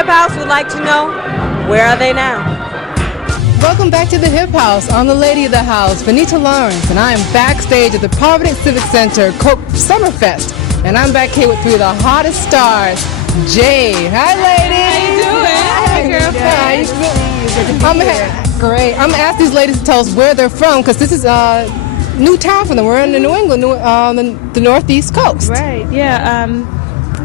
Hip House would like to know, where are they now? Welcome back to the Hip House. I'm the lady of the house, Vanita Lawrence, and I am backstage at the Providence Civic Center Coke Summerfest. And I'm back here with three of the hottest stars, Jade. Hi, ladies. How you doing? Hi, girl. Great. I'm gonna ask these ladies to tell us where they're from, because this is new town for them. We're in New England, the Northeast Coast. Right. Yeah.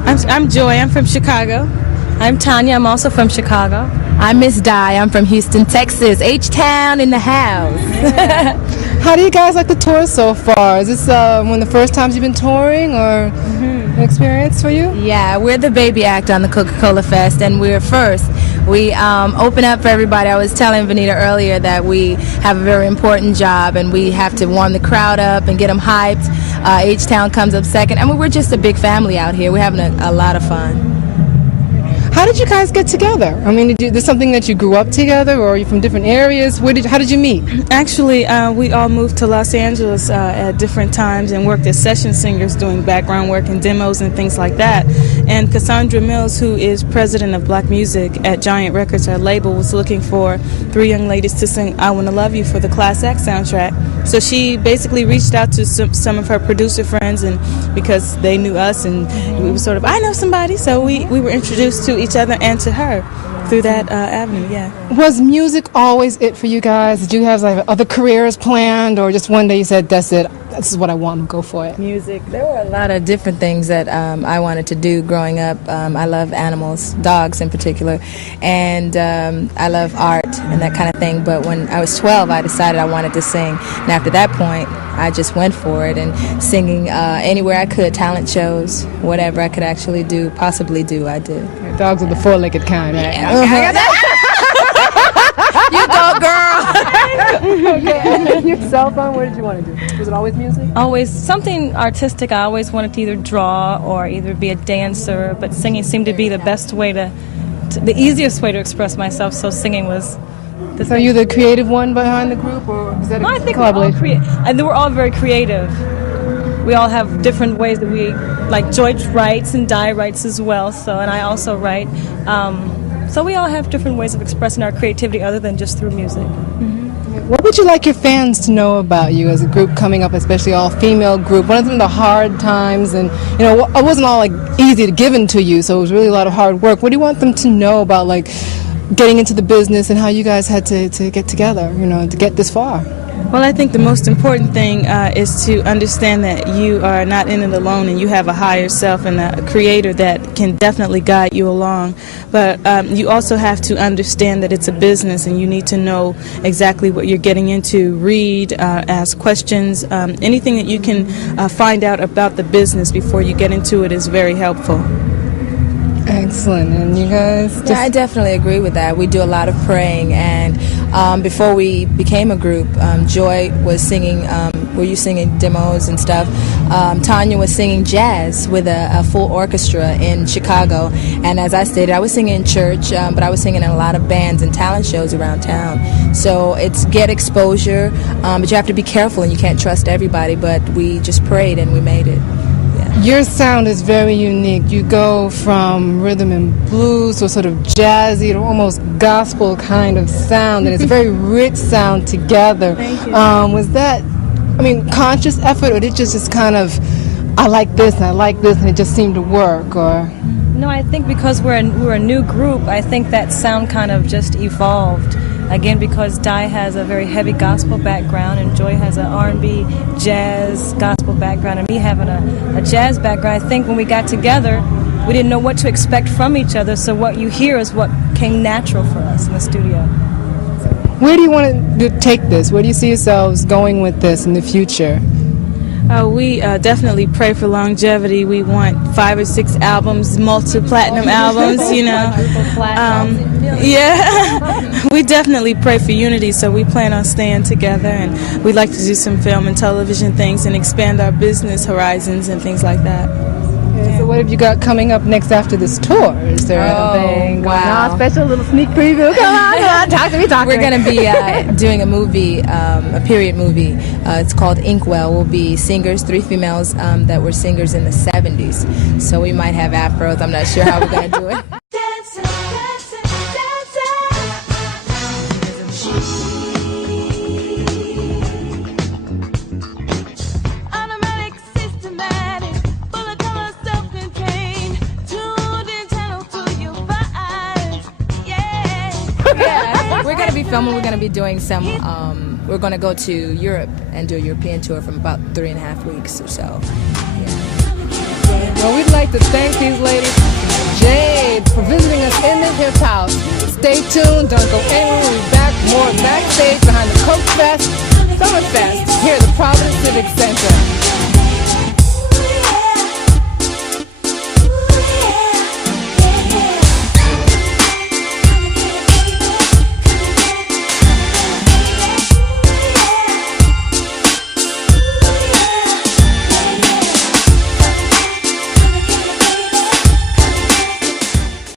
I'm Joi. I'm from Chicago. I'm Tonya. I'm also from Chicago. I'm Miss Di. I'm from Houston, Texas. H-Town in the house. Yeah. How do you guys like the tour so far? Is this one of the first times you've been touring, or an experience for you? Yeah, we're the baby act on the Coca-Cola Fest, and we're first. We open up for everybody. I was telling Vanita earlier that we have a very important job, and we have to warm the crowd up and get them hyped. H-Town comes up second. I mean, we're just a big family out here. We're having a lot of fun. How did you guys get together? I mean, is this something that you grew up together, or are you from different areas? How did you meet? Actually, we all moved to Los Angeles at different times and worked as session singers doing background work and demos and things like that. And Cassandra Mills, who is president of Black Music at Giant Records, our label, was looking for three young ladies to sing I Wanna Love You for the Class Act soundtrack. So she basically reached out to some of her producer friends, and because they knew us, and we were sort of, I know somebody, so we were introduced to each other and to her through that avenue. Yeah. Was music always it for you guys? Did you have like other careers planned, or just one day you said, that's it, this is what I want, to go for it? Music. There were a lot of different things that I wanted to do growing up. I love animals, dogs in particular, and I love art and that kind of thing. But when I was 12, I decided I wanted to sing, and after that point, I just went for it, and singing anywhere I could, talent shows, whatever I could actually do, possibly do, I did. Dogs are the four-legged kind, right? Yeah, you go, girl. Okay. Yourself, what did you want to do? Was it always music? Always something artistic. I always wanted to either draw or either be a dancer, but singing seemed to be the best way the easiest way to express myself, so singing was the So are you the creative one behind the group, or is that No, a I think collaboration? we're all very creative. We all have different ways that we, like Joi writes and Di writes as well, and I also write. So we all have different ways of expressing our creativity other than just through music. What would you like your fans to know about you as a group coming up, especially all-female group? One of them, the hard times, and it wasn't all like easy to give into you, so it was really a lot of hard work. What do you want them to know about, like, getting into the business and how you guys had to get together, to get this far? Well, I think the most important thing is to understand that you are not in it alone, and you have a higher self and a creator that can definitely guide you along. But you also have to understand that it's a business, and you need to know exactly what you're getting into. Read, ask questions. Anything that you can find out about the business before you get into it is very helpful. Excellent. And you guys? Yeah, I definitely agree with that. We do a lot of praying, and before we became a group, Joi was singing, were you singing demos and stuff? Tonya was singing jazz with a full orchestra in Chicago, and as I stated, I was singing in church, but I was singing in a lot of bands and talent shows around town. So it's get exposure, but you have to be careful, and you can't trust everybody, but we just prayed and we made it. Your sound is very unique. You go from rhythm and blues to sort of jazzy to almost gospel kind of sound, and it's a very rich sound together. Thank you. Was that, conscious effort, or did it just kind of, I like this and I like this, and it just seemed to work, or? No, I think because we're a new group, I think that sound kind of just evolved. Again, because Di has a very heavy gospel background, and Joi has an R&B, jazz, gospel background, and me having a jazz background. I think when we got together, we didn't know what to expect from each other, so what you hear is what came natural for us in the studio. Where do you want to take this? Where do you see yourselves going with this in the future? We definitely pray for longevity. We want 5 or 6 albums, multi-platinum albums, Yeah, we definitely pray for unity, so we plan on staying together, and we'd like to do some film and television things and expand our business horizons and things like that. Yeah. So what have you got coming up next after this tour? Is there anything going on? Special little sneak preview? Come on, talk to me. We're going to be doing a movie, a period movie. It's called Inkwell. We'll be singers, 3 females that were singers in the 70s. So we might have afros. I'm not sure how we're going to do it. filming. We're going to be doing some. We're going to go to Europe and do a European tour from about 3.5 weeks or so. Well, we'd like to thank these ladies, Jade, for visiting us in the Hip House. Stay tuned, don't go anywhere. We'll be back more backstage behind the Coke Fest, Summer Fest, here at the Providence Civic Center.